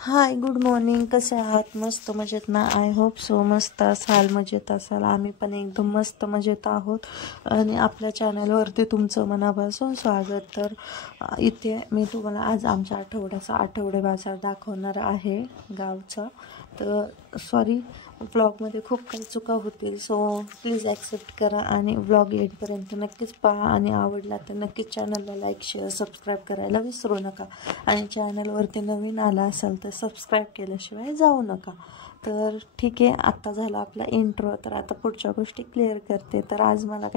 हाय, good morning. कसे आहात? मस्त मजेत ना? आय होप सो मस्त असाल, मजेत असाल. आम्ही पण एकदम मस्त मजेत आहोत आणि आपल्या चॅनलवरती तुमचं मनापासून स्वागत. तर इथे मी तुम्हाला आज आमच्या आठवडे बाजार दाखवणार आहे गावचा. तर सॉरी, व्लॉगमध्ये खूप काही चुका होतील, सो प्लीज ॲक्सेप्ट करा आणि व्लॉग एंडपर्यंत नक्कीच पहा. आणि आवडला तर नक्कीच चॅनलला लाईक, शेअर, सबस्क्राईब करायला विसरू नका. आणि चॅनलवरती नवीन आला असाल तर सबस्क्राईब केल्याशिवाय जाऊ नका. तर ठीक आहे, आत्ता झाला आपला इंट्रो. तर आता पुढच्या गोष्टी क्लिअर करते. तर आज मला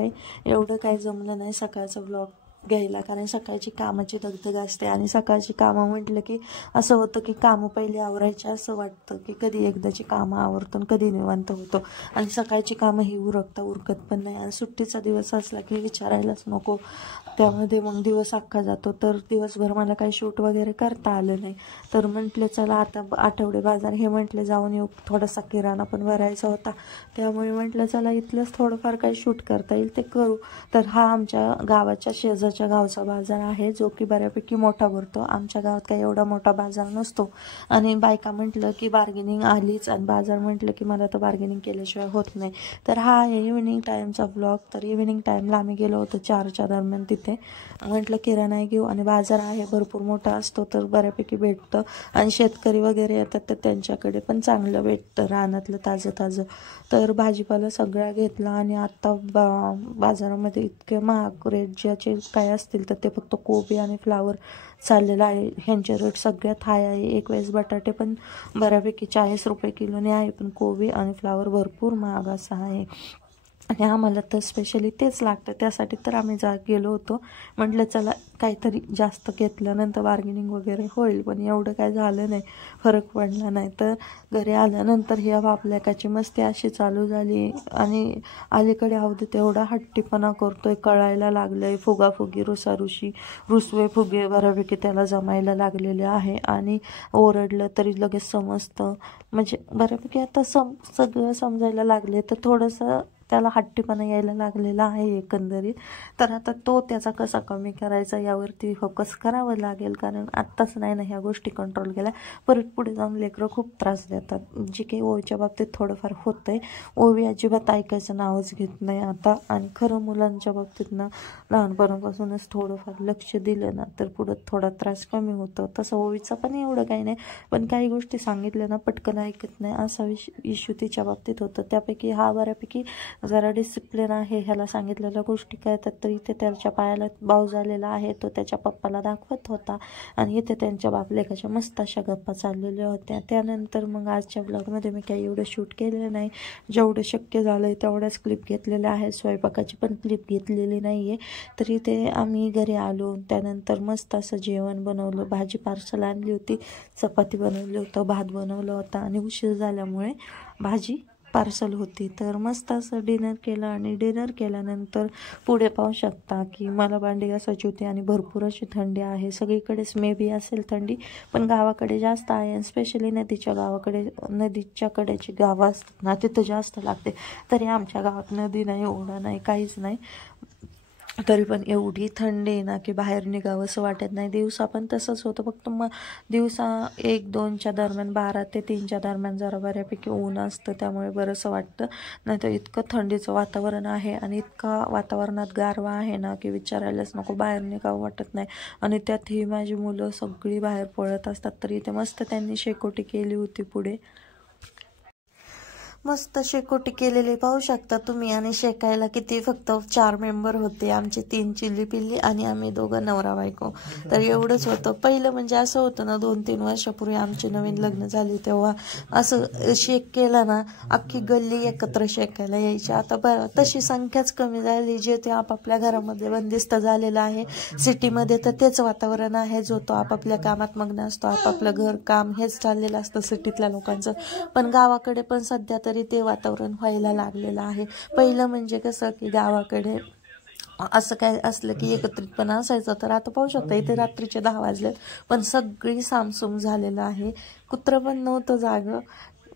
एवढं काही जमलं नाही सकाळचं व्लॉग घ्यायला, कारण सकाळची कामाची दगदग असते आणि सकाळची कामं म्हटलं की असं होतं की कामं पहिले आवरायची, असं वाटतं की कधी एकदाची कामं आवरतो आणि कधी निवांत होतो. आणि सकाळची कामं ही उरकत पण नाही. आणि सुट्टीचा दिवस असला की विचारायलाच नको, त्यामध्ये मग दिवस अख्खा जातो. तर दिवसभर मला काही शूट वगैरे करता आलं नाही. तर म्हटलं चला आता आठवडे बाजार हे म्हटलं जाऊन येऊ. थोडासा किराणा पण भरायचा होता, त्यामुळे म्हटलं चला इथलंच थोडंफार काही शूट करता येईल ते करू. तर हा आमच्या गावाच्या शेजारच्या गावचा बाजार आहे, जो की बऱ्यापैकी मोठा भरतो. आमच्या गावात काही एवढा मोठा बाजार नसतो. आणि बायका म्हटलं की बार्गेनिंग आलीच, आणि बाजार म्हटलं की मला तर बार्गेनिंग केल्याशिवाय होत नाही. तर हा आहे इव्हिनिंग टाईमचा ब्लॉग. तर इव्हिनिंग टाईमला आम्ही गेलो होतो 4च्या दरम्यान. तिथे म्हटलं किराणा घेऊ, आणि बाजार आहे भरपूर मोठा असतो, तर बऱ्यापैकी भेटतं. आणि शेतकरी वगैरे येतात तर त्यांच्याकडे पण चांगलं भेटतं, रानातलं ताजं. तर भाजीपाला सगळा घेतला. आणि आत्ता बाजारामध्ये इतके महाग रेट ज्याचे काय असतील तर ते फक्त कोबी आणि फ्लावर चाललेलं आहे. ह्यांचे रेट सगळ्यात हाय आहे. एक वेळेस बटाटे पण बऱ्यापैकी 40 रुपये किलोने आहे, पण कोबी आणि फ्लावर भरपूर महाग असा आहे. आणि आम्हाला तर स्पेशली तेच लागतं, त्यासाठी तर आम्ही गेलो होतो. म्हटलं चला काहीतरी जास्त घेतल्यानंतर बार्गेनिंग वगैरे होईल, पण एवढं काय झालं नाही, फरक पडला नाही. तर घरी आल्यानंतर ही आपल्याकाची मस्ती अशी चालू झाली. आणि अलीकडे अवधी तेवढा हट्टीपणा करतोय, कळायला लागलंय. फुगाफुगी, रुसवे फुगे बऱ्यापैकी त्याला जमायला लागलेले आहे. आणि ओरडलं तरी लगेच समजतं, म्हणजे बऱ्यापैकी आता सगळं समजायला लागले. तर थोडंसं त्याला हट्टीपणा यायला लागलेला आहे एकंदरीत. तर आता तो त्याचा कसा कमी करायचा यावरती फोकस करावं लागेल, कारण आत्ताच नाही ना ह्या गोष्टी कंट्रोल केल्या, परत पुढे जाऊन लेकरं खूप त्रास देतात. जे काही ओवीच्या बाबतीत थोडंफार होतंय. ओवी अजिबात ऐकायचं नावच घेत नाही आता. आणि खरं मुलांच्या बाबतीत ना लहानपणापासूनच थोडंफार लक्ष दिलं ना तर पुढं थोडा त्रास कमी होतो. तसं ओवीचं पण एवढं काही नाही, पण काही गोष्टी सांगितल्या ना पटकन ऐकत नाही, असा इश्यू तिच्या बाबतीत होतं. त्यापैकी हा बऱ्यापैकी जरा डिसिप्लिन आहे. ह्याला सांगितलेल्या गोष्टी कळतात. तर इथे त्याच्या पायाला बाऊ झालेला आहे, तो त्याच्या पप्पाला दाखवत होता. आणि इथे त्यांच्या बापलेकाच्या मस्त अशा गप्पा चाललेल्या होत्या. त्यानंतर मग आजच्या ब्लॉगमध्ये मी काही एवढं शूट केलेलं नाही. जेवढं शक्य झालं आहे तेवढ्याच क्लिप घेतलेल्या आहेत. स्वयंपाकाची पण क्लिप घेतलेली नाही आहे. तर इथे आम्ही घरी आलो, त्यानंतर मस्त असं जेवण बनवलं. भाजी पार्सल आणली होती, चपाती बनवली होतं, भात बनवलं होता. आणि उशीर झाल्यामुळे भाजी पार्सल होती. तर मस्त असं डिनर केलं. आणि डिनर केल्यानंतर पुढे पाहू शकता की मला भांडी घासायची होती. आणि भरपूर अशी थंडी आहे सगळीकडेच. मे बी असेल थंडी, पण गावाकडे जास्त आहे. आणि स्पेशली नदीच्या कडेची गावं असतात ना, तिथं जास्त लागते. तरी आमच्या गावात नदी नाही, ओढा नाही, काहीच नाही. तरी पण एवढी थंडी आहे ना की बाहेर निघावं असं वाटत नाही. दिवसा पण तसंच होतं, फक्त मग दिवसा 1-2च्या दरम्यान, 12 ते 3च्या दरम्यान जरा बऱ्यापैकी ऊन असतं, त्यामुळे बरंसं वाटतं. नाहीतर इतकं थंडीचं वातावरण आहे आणि इतका वातावरणात गारवा आहे ना की विचारायलाच नको, बाहेर निघावं वाटत नाही. आणि त्यात ही माझी मुलं सगळी बाहेर पळत असतात. तर इथे मस्त त्यांनी शेकोटी केली होती पुढे, मस्त शेकोटी केलेली पाहू शकता तुम्ही. आणि शेकायला किती, फक्त 4 मेंबर होते. आमचे 3 चिल्ली पिल्ली आणि आम्ही दोघं नवरा बायको. तर एवढंच होतं. पहिलं म्हणजे असं होतं ना, 2-3 वर्षापूर्वी आमचे नवीन लग्न झाली तेव्हा असं शेक केला ना अख्खी गल्ली एकत्र शेकायला यायची. आता तशी संख्याच कमी झाली. जे ते आपापल्या घरामध्ये बंदिस्त झालेलं आहे. सिटीमध्ये तर तेच वातावरण आहे, जो तो आपापल्या कामात मग्न असतो. आपापलं घर काम हेच चाललेलं असतं सिटीतल्या लोकांचं. पण गावाकडे पण सध्या तरी ते वातावरण व्हायला लागलेलं आहे. पहिलं म्हणजे कसं की गावाकडे असं काय असलं की एकत्रितपणा असायचं. तर आता पाहू शकता इथे रात्रीचे 10 वाजलेत, पण सगळी सामसूम झालेलं आहे. कुत्रं पण नव्हतं जागं.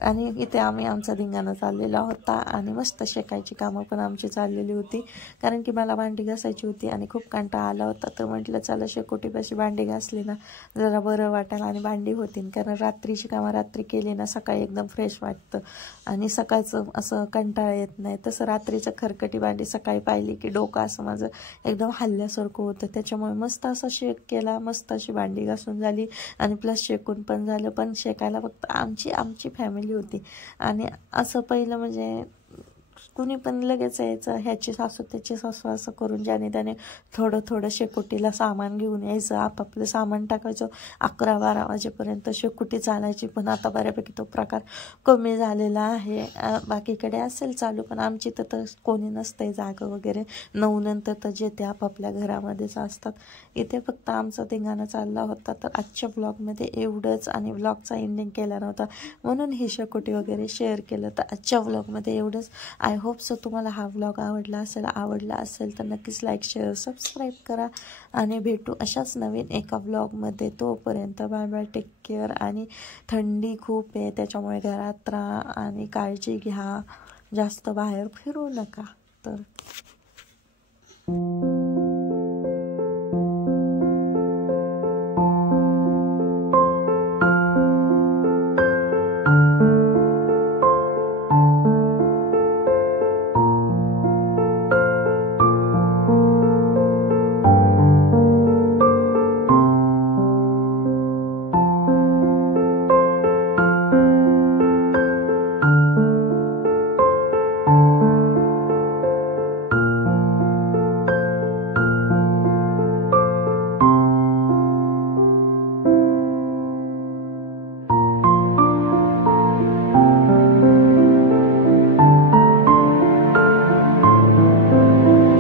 आणि इथे आम्ही आमचा धिंगाणा चाललेला होता आणि मस्त शेकायची कामं पण आमची चाललेली होती, कारण की मला भांडी घासायची होती आणि खूप कंटाळा आला होता. तर म्हटलं चला शेकोटीपाशी भांडी घासली ना जरा बरं वाटेल आणि भांडी होतील, कारण रात्रीची कामं रात्री केली ना सकाळी एकदम फ्रेश वाटतं आणि सकाळचं असं कंटाळा येत नाही. तसं रात्रीचं खरकटी भांडी सकाळी पाहिली की डोकं असं माझं एकदम हल्ल्यासारखं होतं. त्याच्यामुळे मस्त असा शेक केला, मस्त अशी भांडी घासून झाली आणि प्लस शेकून पण झालं. पण शेकायला फक्त आमची फॅमिली होती आणि असं पहिलं म्हणजे कुणी पण लगेच यायचं, ह्याची सासू त्याची सासू असं करून ज्याने त्याने थोडं थोडं शेकोटीला सामान घेऊन यायचं, आपापलं सामान टाकायचं. 11-12 वाजेपर्यंत शेकोटी चालायची. पण आता बऱ्यापैकी तो प्रकार कमी झालेला आहे. बाकीकडे असेल चालू, पण आमची तर कोणी नसतंय जागं वगैरे. 9 नंतर तर जे ते आपापल्या घरामध्येच असतात. इथे फक्त आमचा धिंगाणा चालला होता. तर आजच्या ब्लॉगमध्ये एवढंच आणि ब्लॉगचा एंडिंग केला नव्हता म्हणून ही शेकोटी वगैरे शेअर केलं. तर आजच्या ब्लॉगमध्ये एवढंच. आय होप सो तुम्हाला हा व्लॉग आवडला असेल तर नक्कीच लाईक शेअर सबस्क्राईब करा आणि भेटू अशाच नवीन एका व्लॉगमध्ये. तोपर्यंत बाय बाय, टेक केअर. आणि थंडी खूप आहे त्याच्यामुळे घरात राहा आणि काळजी घ्या, जास्त बाहेर फिरू नका. तर